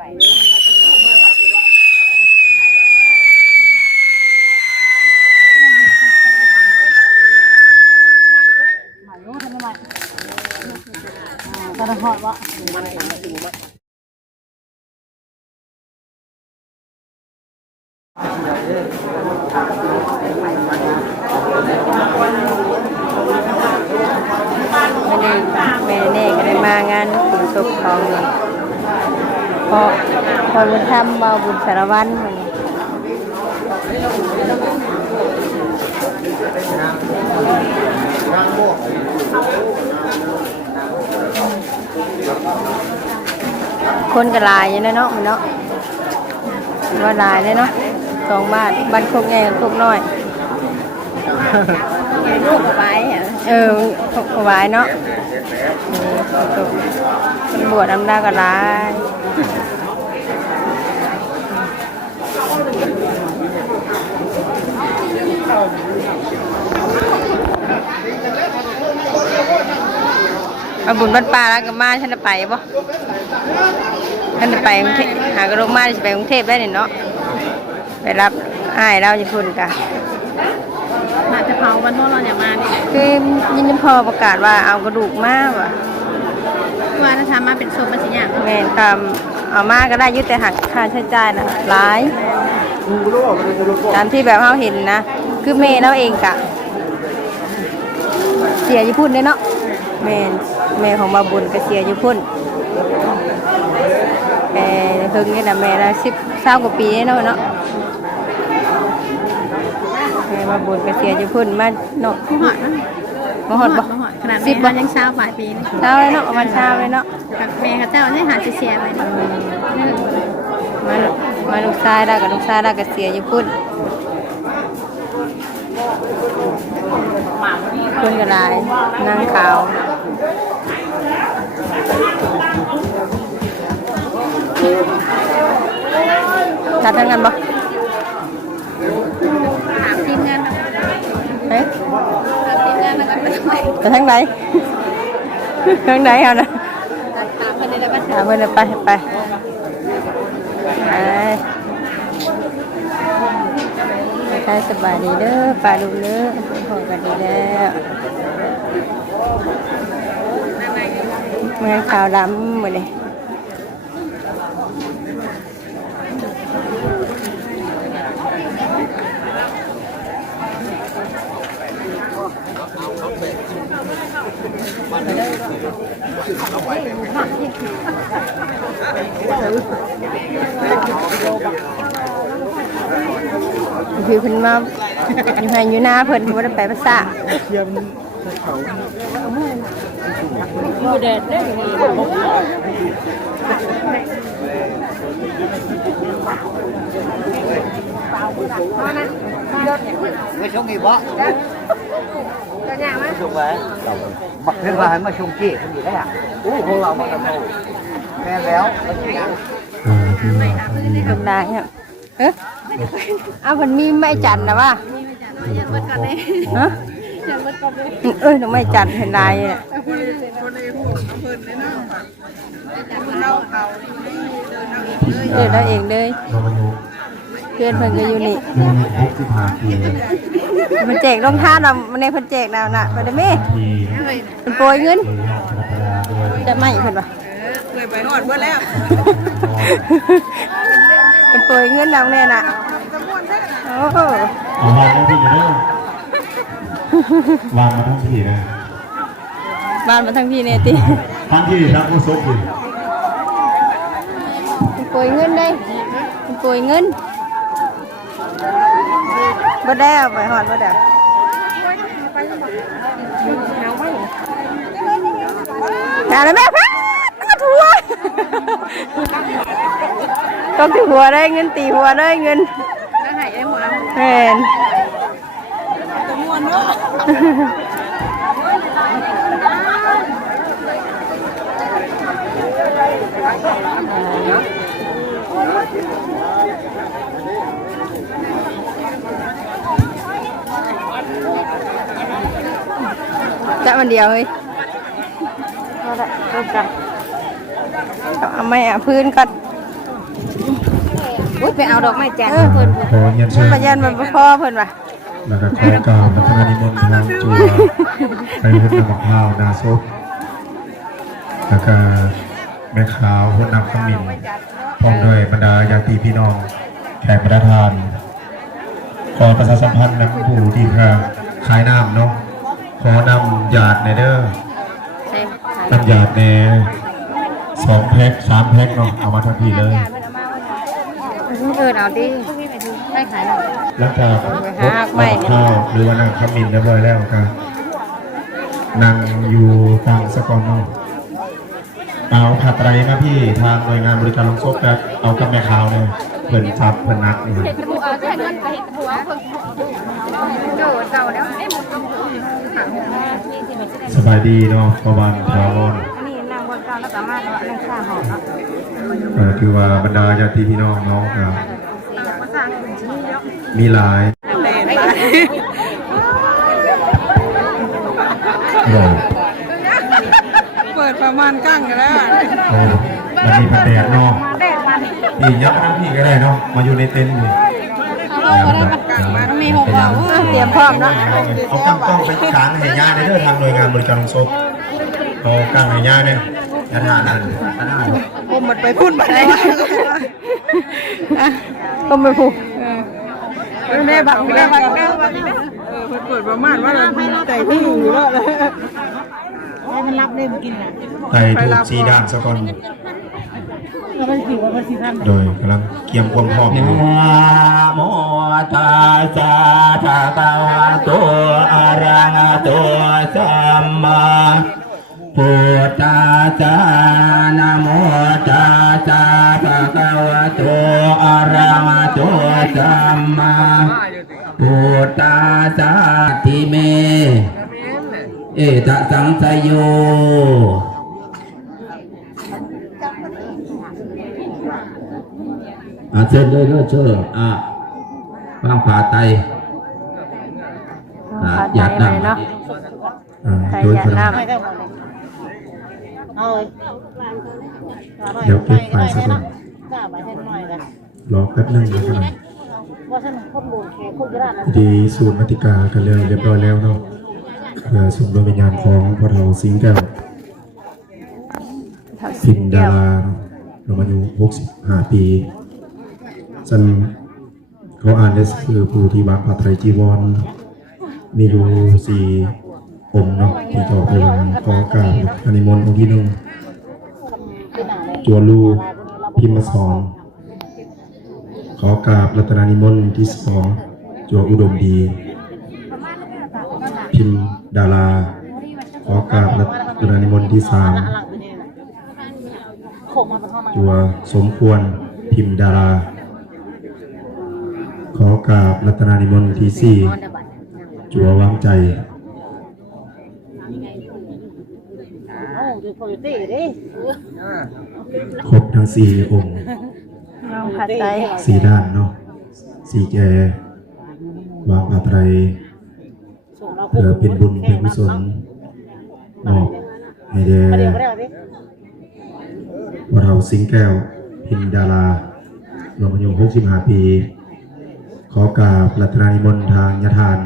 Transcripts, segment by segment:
ไปกระหอดวะมันดูมั้ยแม่เน่ก็ได้มางานบุญศพของพอบุญธรรมมาบุญสารวัตรคนกระลายอยู่เนาะมันเนาะว่าลายเลยเนาะ2 บ้านโคกใหญ่กับโคกน้อยโคกกระบายโคกกระบายเนาะมันบวชน้ำดากระลายมาบุญบ้านป่าแล้วก็มาฉันจะไปบ่ฉันจะไปกรุงเทพหากระโดดมาจะไปกรุงเทพได้เนาะไปรับอ้ายเราจะทุนกันมาจะเผาวันพ่อเราอย่ามานี่คือยินดีพอประกาศว่าเอากระดูกมาว่ะว่าถ้าทำมาเป็นศพมันสิอย่างแม่นทำเอามาก็ได้ยึดแต่หักค่าใช้จ่ายนะหลายตามที่แบบเขาเห็นนะคือเมย์เราเองกะเสียญี่ปุ่นเนาะแม่ของมาบุญก็เสียญี่ปุ่นเพิ่งนี่นะแม่ละ20 กว่าปีเนาะแม่มาบุญก็เสียญี่ปุ่นมาเนาะมาหอดบ่ขนาด10 วันยัง20 ปลายปีนี่เลยเนาะประมาณ20เลยเนาะแม่เขาเจ้าได้หาเสียไปมาลูกชายได้กับลูกชายได้ก็เสียญี่ปุ่นคนกระไรนั่งขาวทัดทั้งงานบ่ถามทีมงานเฮ้ยถามทีมงานนะครับแต่ทั้งไหนทั้งไหนเอานะถามเพื่อนเลยไปถามเพื่อนเลยไปใช่สบายดีเด้อปลาดูเด้อพอกันดีแล้วแมงขาวดำเหมือนเลยคือเพิ่นมาอยู่ให้อยู่หน้าเพิ่นบ่ได้ไปภาษาอยู่แดดเด้อไม่ชงอีบ่ชงไว้บักเพิ่นว่าให้มาชงกี้เพิ่นอยู่ได้อ่ะอู้ของเราบ่ทำแม่แล้วเป็นได้เนี่ยเอาเพิ่นมีไม้จันทร์นะว่ายันเบิดก่อนเลยฮะยันเบิดก่อนเลยดอกไม้จันทร์เห็นลายเนี่ยได้เองเลยเพื่อนเพิ่นก็อยู่นี่มันแจกรองเท้าน่ะมันในเพิ่นแจกน่ะไปได้แม่เพิ่นโปรยเงินจะไม่เพิ่นบ่เคยไปฮอดเบิดแล้วเป็นป่วยเงินแล้วแน่น่ะโอ้โหวางมาทั้งทีนะวางมาทั้งทีนะบ้านมาทั้งพี่เนี่ยติทั้งที่ทั้งผู้ซบอยู่เป็นป่วยเงินได้เป็นป่วยเงินบ่ได้เอาไปหอดบ่ได้เอาแล้วแม่พักทัวก็ตีหัวได้เงินตีหัวได้เงินแม่นจะมันเดียวเฮ้ยเอาละเริ่มกันเอาไม่พื้นก่อน อุ้ยไปเอาดอกไม้จันทร์เพิ่น ขอเรียนเชิ มัน ญ มายันมันบ่พอเพิ่นว่ะ แล้วก็ขอกล่าวพัฒนานิมนต์ทางจัวไปหุ่นน้ำมะพร้าวนาซบแล้วก็แม่ขาวหุ่นน้ำขมิ้นพร้อมด้วยบรรดาญาติพี่น้องแขกประทาน ขอประชาสัมพันธ์นำผู้ที่ขายน้ำเนาะขอนำหยาดในเด้อ ใช่ นำหยาดใน2 แพ็ค 3 แพ็คเนาะเอามาทั้งที่เลย เอาดิได้ขายแล้ว หลังจากพบข้าวหรือว่านั่งขมิ้นเรียบร้อยแล้วก็นั่งอยู่กลางสกอร์เนาะเอาผัดไรมาพี่ทางหน่วยงานบริการลงศพแบบเอากับแม่ขาวเลยเพิ่นจับเพิ่นนักนี่ สบายดีเนาะประวันทาวอน นี่นางบนเก่าแล้วก็มาแล้วนางข้าหอมเนาะ คือว่าบรรดาญาติพี่น้องเนาะครับมีหลายโอ้ เปิดประมาณกั้งกันแล้ว โอ้มันมีประแดดเนาะพี่ยักษ์ทั้งพี่ก็ได้เนาะมาอยู่ในเต็นท์อยู่ มีหกเบาเตรียมพร้อมเนาะ เอาตั้งกล้องไปกลางให้ญาติได้ด้วยทางหน่วยงานบริการลงศพเอากลางให้ญาติเนี่ยญาตินั่น ผมหมดไปพูดไปเลยผมไปพูดแม่บักแม่บักเปิดประมาณว่าเราใจที่อยู่แล้วให้มันรับเล่มกินอ่ะ ไต่ถูกสีด่างซะก่อนโดยกำลังเกี่ยมความพร้อมอยู่ โมตัสสะภะคะวะโตอะระหะโตสัมมาพุทธัสสะนะโมตัสสะภะคะวะโตอะระหะโตสัมมาพุทธัสสะทิเมเอตสังสยโยเชิญเลยเชิญวางผ่าไตหยาดน้ำ เนาะ โดย หยาดน้ำ เดี๋ยวเก็บไฟสักก่อนรอแป๊บนึงนะครับดีสูตรมติกากันแล้วเรียบร้อยแล้วเนาะเพื่อส่งดวงวิญญาณของพ่อเฒ่าสิงห์แก้วพิมพ์ดาราเรามาอยู่65 ปีฉันเขาอ่านได้คือผู้ที่วางผ้าไตรจีวรมีอยู่4 องค์เนาะที่จะออกไปวางขอการอนิมนต์องค์ที่ 1จัวลูพิมพ์สอนขอกราบรัตนานิมนต์ที่ 2จัวอุดมดีพิมพ์ดาราขอกราบรัตนานิมนต์ที่ 3จัวสมควรพิมพ์ดาราขอกราบรัตนานิมนต์ที่ 4จัววางใจครบทั้ง4 องค์ น้องผัดใจ 4 ด้านเนาะ4 แจวางผ้าไตรเพื่อเป็นบุญเป็นกุศลมอบให้แด่ว่าเราสิงห์แก้วพิมพ์ดารารวมอายุ65 ปีขอกราบรัตนานิมนต์ทางยทาน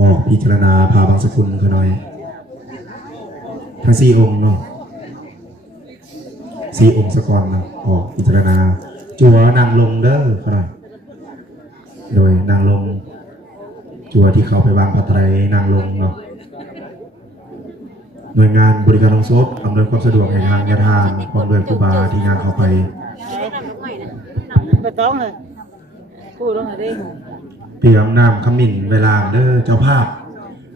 ออกพิจารณาพาบางสกุลกันหน่อยทั้ง4 องค์เนาะ4 องค์สกอนนะออกพิจารณาจัวนางลงเด้อครับโดยนางลงจัวที่เขาไปวางผ้าไตรนางลงเนาะหน่วยงานบริการลงศพอำนวยความสะดวกให้ทางยทานพร้อมด้วยครูบาที่งานเขาไป ไม่ต้องเลยพูดต้องเลยดิ เตรียมน้ำขมิ้นเวลาเด้อเจ้าภาพ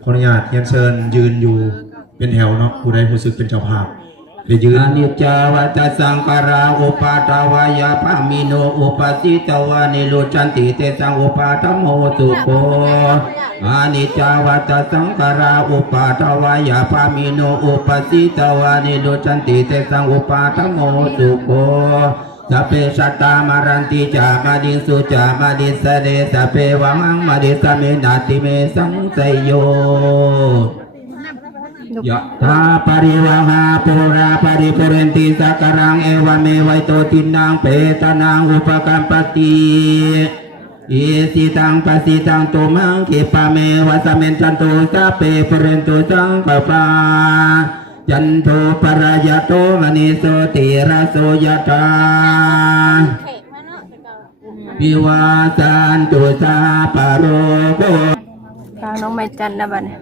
ขออนุญาตเรียนเชิญยืนอยู่เป็นแถวเนาะผู้ใดรู้สึกเป็นเจ้าภาพได้ยืน อนิจจาวาจสังขาราอุปาทวายาภามิโนอุปสิตวานิโรจันติเตสังอุปาทโมสุโคอนิจจาวาจสังขาราอุปาทวายาภามิโนอุปสิตวานิโรจันติเตสังอุปาทโมสุโคสัพเพสัตตามารันติจามาดิสุจามาดิสเดสัพเพวังมาดิสเมนาติเมสังไสโย ยะถาปริวหาปุราปริปุเรนติสักการังเอวเมวัยโตตินังเปตนังอุปกัมปติอิสิตังปัสสิตังตุมังคิปะเมวะสะเมนจันตุสัพเพปุเรนตุสังกปาจันโทปรายโตมณิโสติระโสยะถาวิวาสันตุสาปโรโกทางน้องใบจันทร์นะบัดนี้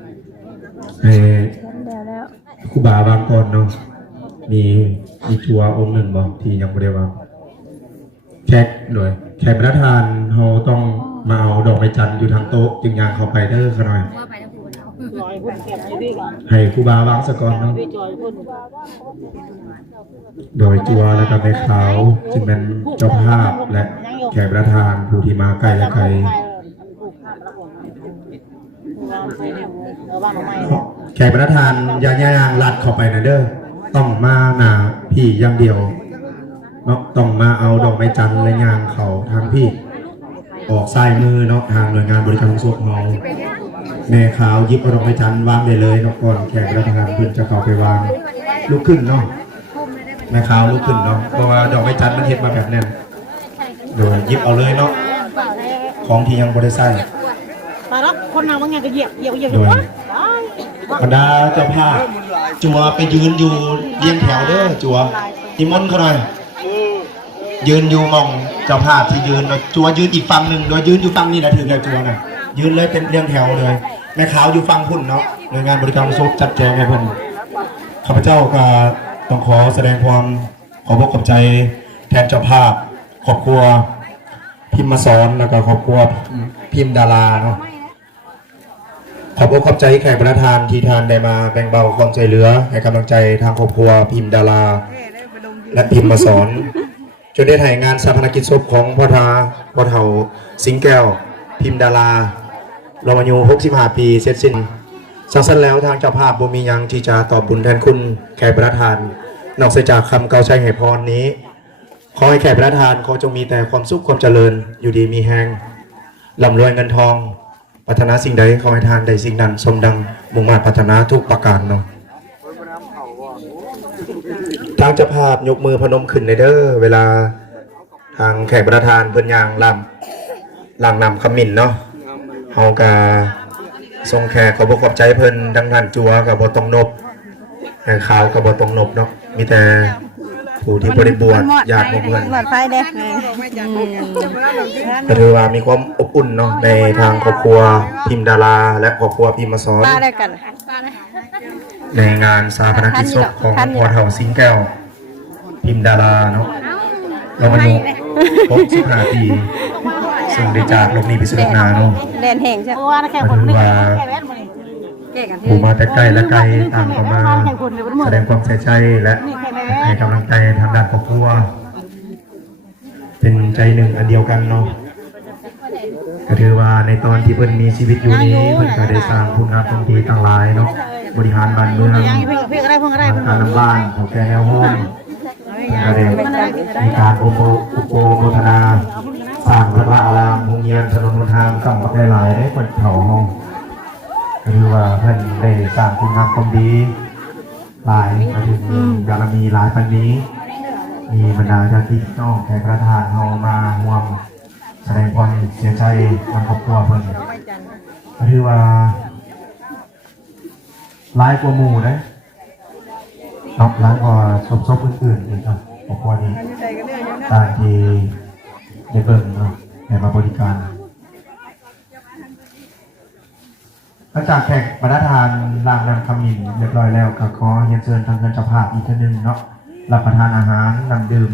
แล้ว ครูบาบางคนเนาะมีชัวองค์หนึ่งบอกที่ยังไม่ได้วางแขกด้วยแขกประธานเขาต้องมาเอาดอกไม้จันทร์อยู่ทางโต๊ะจึงยางเข้าไปเด้อขน่อยให้ครูบาวางสะก่อนเนาะโดยจัวแล้วก็ในขาวจึงเป็นเจ้าภาพและแขกประธานผู้ที่มาใกล้และไกลแขกประธานย่างลัดเข้าไปนะเด้อต้องมาหนาพี่อย่างเดียวเนาะต้องมาเอาดอกไม้จันทร์และยางเขาทางพี่ออกซ้ายมือเนาะทางหน่วยงานบริการขนส่งเราแม่ขาวยิบเอาดอกไม้จันทร์วางได้เลยเนาะก่อนแขกประธานเพื่อนจะเข้าไปวางลุกขึ้นเนาะแม่ขาวลุกขึ้นเนาะเพราะว่าดอกไม้จันทร์มันเห็ดมาแบบนั้นโดยยิบเอาเลยเนาะของที่ยังบริษัทมาแล้วคนนำว่าไงก็เหยียบโดยบรรดาเจ้าภาพจัวไปยืนอยู่เรียงแถวเด้อจัวนิมนต์เขาหน่อยยืนอยู่มองเจ้าภาพที่ยืนจัวยืนอีกฝั่งหนึ่งโดยยืนอยู่ฝั่งนี้นะถึงแล้วจัวน่ะยืนเลยเป็นเรียงแถวเลยแม่ขาวอยู่ฝั่งพุ่นเนาะหน่วยงานบริการสุขจัดแจงให้เพิ่นข้าพเจ้าก็ต้องขอแสดงความขอบคุณใจแทนเจ้าภาพครอบครัวพิมพ์มาสอนแล้วก็ครอบครัวพิมพ์ดาราเนาะขอบอกขอบใจแขกประธานที่ทานได้มาแบ่งเบาความใจเหลือให้กำลังใจทางครอบครัวพิมพ์ดาราและพิมพ์มาสอนจนได้ถ่ายงานชาปนกิจศพของพ่อเฒ่าสิงแก้วพิมพ์ดาราเราอายุ65 ปีเสร็จสิ้นสั้นแล้วทางเจ้าภาพบ่มียังที่จะตอบบุญแทนคุณแขกประธานนอกจากคำเกาใจให้พรนี้ขอให้แขกประธานเขาจงมีแต่ความสุขความเจริญอยู่ดีมีแห้งร่ำรวยเงินทองพัฒนาสิ่งใดขอให้ทานได้สิ่งนั้นสมดังมุ่งมั่นพัฒนาทุกประการเนาะทางเจ้าภาพยกมือพนมขึ้นในเด้อเวลาทางแขกประธานเพิ่นย่างล่างนำคำมิ่นเนาะเฮากะทรงแขกขอบอกขอบใจเพิ่นดังท่านจัวกับบ่ต้องนบแต่ขาวกับบ่ต้องนบเนาะมีแต่ผู้ที่บริบวชญาติของเพื่อนหลอดไฟเด้ก็ถือว่ามีความอบอุ่นเนาะในทางครอบครัวพิมพ์ดาราและครอบครัวพิมพ์มาสอนในงานชาปนกิจศพของพ่อเฒ่าสิงแก้วพิมพ์ดาราเนาะเราอายุ65 ปีซึ่งได้จากโลกนี้ไปสู่โลกหน้าเนาะเล่นแห่งใช่ไหมก็ถือว่าผู้มาแต่ใกล้และไกลต่างเข้ามาแสดงความเสียใจและให้กำลังใจทางด้านครอบครัวเป็นใจหนึ่งอันเดียวกันเนาะก็ถือว่าในตอนที่เพิ่นมีชีวิตอยู่นี้เพิ่นก็ได้สร้างคุณงามความดีต่างหลายเนาะบริหารบ้านเมืองการนำบ้านของแกแนวห้องก็ได้มีการโฆษณาสร้างวัดวาอารามโรงเรียนถนนหนทางกำกับได้หลายได้คนเผาห้องก็ถือว่าเพิ่นได้สร้างคุณงามความดีหลายมาถึงบารมีหลายปันนี้มีบรรดาญาติพี่น้องแขกประธานเฮามาร่วมแสดงความเสียใจวันครอบครัวเพิ่นก็ถือว่าหลายกว่าหมู่นะนอกหลายกว่าศพอื่นๆอีกครับครอบครัวนี้ตามที่ได้เบิ่งเนาะให้มาบริการหลังจากแขกประธานล่างนำคำมิ่นเรียบร้อยแล้วก็ขอเรียนเชิญทางเจ้าภาพอีกท่านหนึ่งเนาะรับประทานอาหารนำดื่ม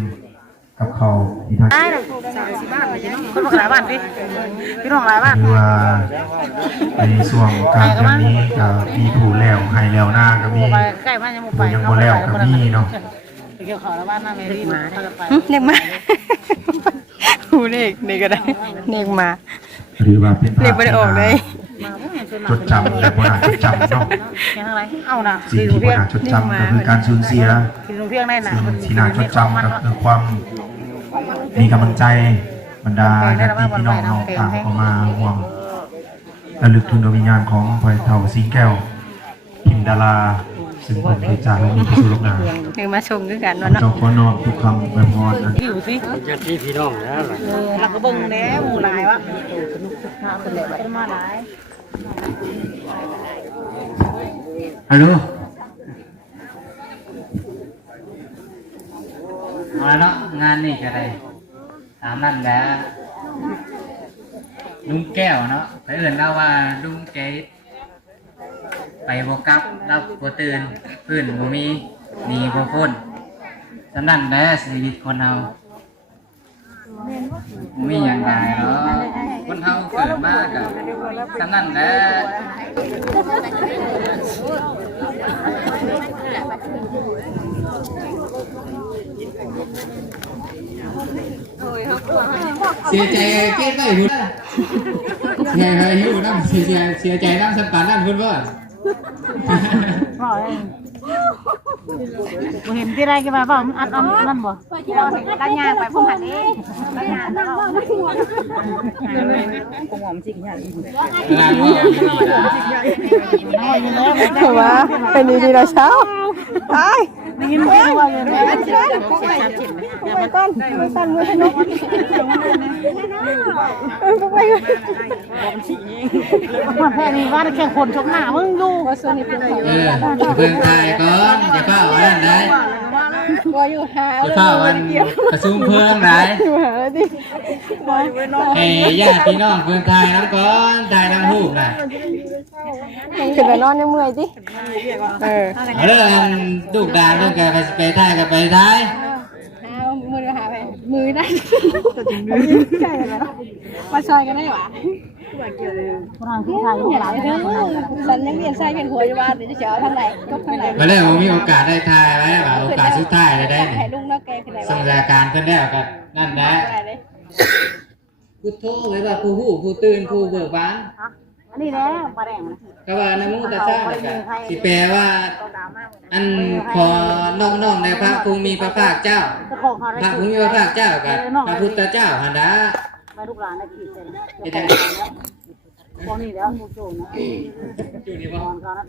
กับเขาอีกท่านคนบอกหลายบ้านพี่น้องหลายบ้านคือว่าในช่วงการแบบนี้ก็มีผู้แล้วให้แล้วหน้าก็มีผู้ยังบ่แล้วก็มีเนาะเกี่ยวขอแล้วบ้านหน้าเมรี่มาเด็กมาหูเด็กนี่ก็ได้เด็กมาหรือว่าเป็นภาพเด็กไม่ได้ออกเลยจดจำแต่โบราณจดจำเนาะสิ่งที่โบราณจดจำก็คือการสูญเสียสิ่งที่น่าจดจำก็คือความมีกำลังใจบรรดาญาติพี่น้องเราต่างออกมาห่วงระลึกถึงดวงวิญญาณของพ่อเฒ่าสิงแก้วพิมพ์ ดาราซึ่งผมที่จากมีพิสุโลกนา คือมาชมด้วยกัน เจ้า เนาะ ขอนอบทุกคำอวยพรนะ อยู่สิจะที่พี่น้องแล้วเราก็เบิ่งแล้วหมู่หลายวะสนุกสุดท้ายเป็นเลยเป็นมาหลาย ฮัลโหลมาเนาะงานนี่ก็ได้ตามนั่นแหละลุงแก้วเนาะไปเอื่นเล่าว่าลุงแกไปบกลับรับบ่ตื่นพื้นบ่มีหนีบ่พ้นสำนั่นแหละชีวิตคนเฮาบ่มีอย่างไรเนาะคนเฮาเกิดมาก็สำนั่นแหละ เสียใจเก็บไว้หุ่นเสียใจหิวน้ำเสียใจน้ำสัมปันน้ำหุ่นบ่ บอกเลยบ่เห็นที่ไรกันมาบอกอัดเอานั่นบ่ตั้งยางไปพวกหันนี่ตั้งยางแล้วกูหอมจริงใหญ่ งานว่าดีนะ ถือว่าเป็นดีๆเราเช้าตาย ได้ยินไหมว่าอย่างไร ไปก่อนไปสั่นมือสนุกไป มันแพ้นี่ว่าแค่คนชกหน้ามึงดู เพิ่งถ่ายก่อนจะเฝ้าวันได้ ก็อยู่หา จะเฝ้าวันกระซุ่มเพิ่มได้ อยู่หาดิ ให้ญาติพี่น้องเพิ่งถ่ายน้ำก่อนถ่ายน้ำหูกนะ ขึ้นไปนอนยังเมื่อยดิเอาเรื่องลูกดานเรื่องการไปถ่ายกับไปถ่าย มือหาไปมือได้ใช่แล้วมาซอยกันได้หวะ คนทางที่ไทยลูกหลาน ฉันยังเรียนใส่เป็นหัวอยู่บ้านเดี๋ยวจะเจาะทางไหนก็ทางไหน มาเรื่องมีโอกาสได้ถ่ายไว้โอกาสสุดท้ายได้ ถ่ายลุงนักแกคือไหน สำหรับการเพิ่นได้กับนั่นแหละพุทโธไว้ว่าผู้หูผู้ตื่นผู้เบิกบาน อันนี้แหละปลาแดงนะ ก็ว่านะมุตะซ่าก็สิแปลว่าอันพอน้องๆในพระภูมิมีพระภาคเจ้า จะของเขา พระภูมิมีพระภาคเจ้ากับพระพุทธเจ้าหันดา ไปลูกหลานได้กี่เซน เป็นจัง พวกนี้แล้วมูโจนะ อยู่นี่บ่ นอนเขานะ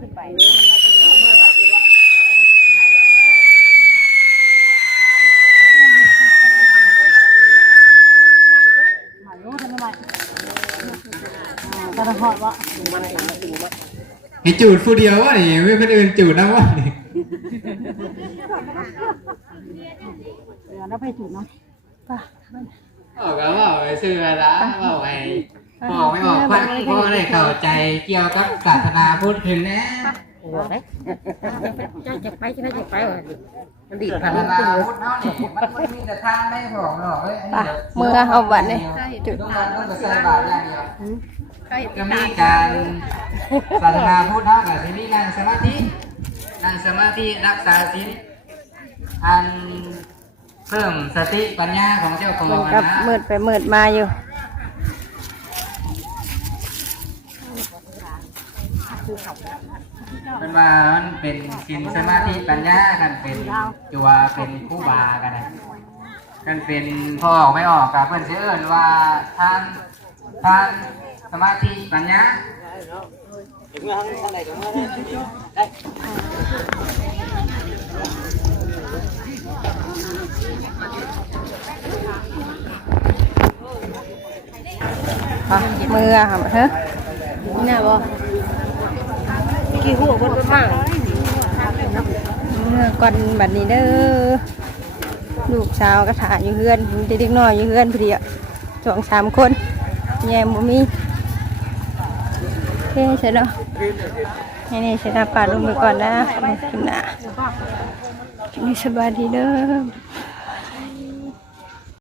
ขึ้นไปแล้วก็เมื่อหาไปว่ามาโยทำไมกระหอบวะ ให้จูดผู้เดียววะนี่ไม่คนอื่นจูดนะวะนี่ แล้วไปจุดเนาะ บอกก็ว่าไปซื้อละว่าไปบอกไม่ออกพักเพราะอะไรเข้าใจเกี่ยวกับศาสนาพุทธถึงนะ จะไปจะไปมันดี ศาสนาพุทธเนาะนี่มันมีแต่ทางได้ของหรอกเอ้ย มือเอาบัตรเลย จุดต้องใส่บาตรอย่างเดียวจะมีการศาสนาพุทธเนาะกับที่นี่นั่งสมาธิรักษาศีลอันเพิ่มสติปัญญาของเจ้าของ มันกับ นะ มืดไปมืดมาอยู่ เป็นว่ามันเป็นศีลสมาธิปัญญากันเป็นตัวเป็นผู้บากันนะกันเป็นพอออกไม่ออกกับเพื่อนเชื่อว่าทานสมาธิปัญญา มือค่ะเฮ้ยนี่น่ะบ่กี่หัวบนมากเมื่อก่อนบัดนี้เด้อลูกสาวก็ถ่ายอยู่เฮือนเด็กน้อยอยู่เฮือนพอดีอ่ะ2-3 คนแย่บ่มีโอเคใช่เนาะนี่ใช่นะป่าลงไปก่อนนะขึ้นหน้าสบายดีเด้อ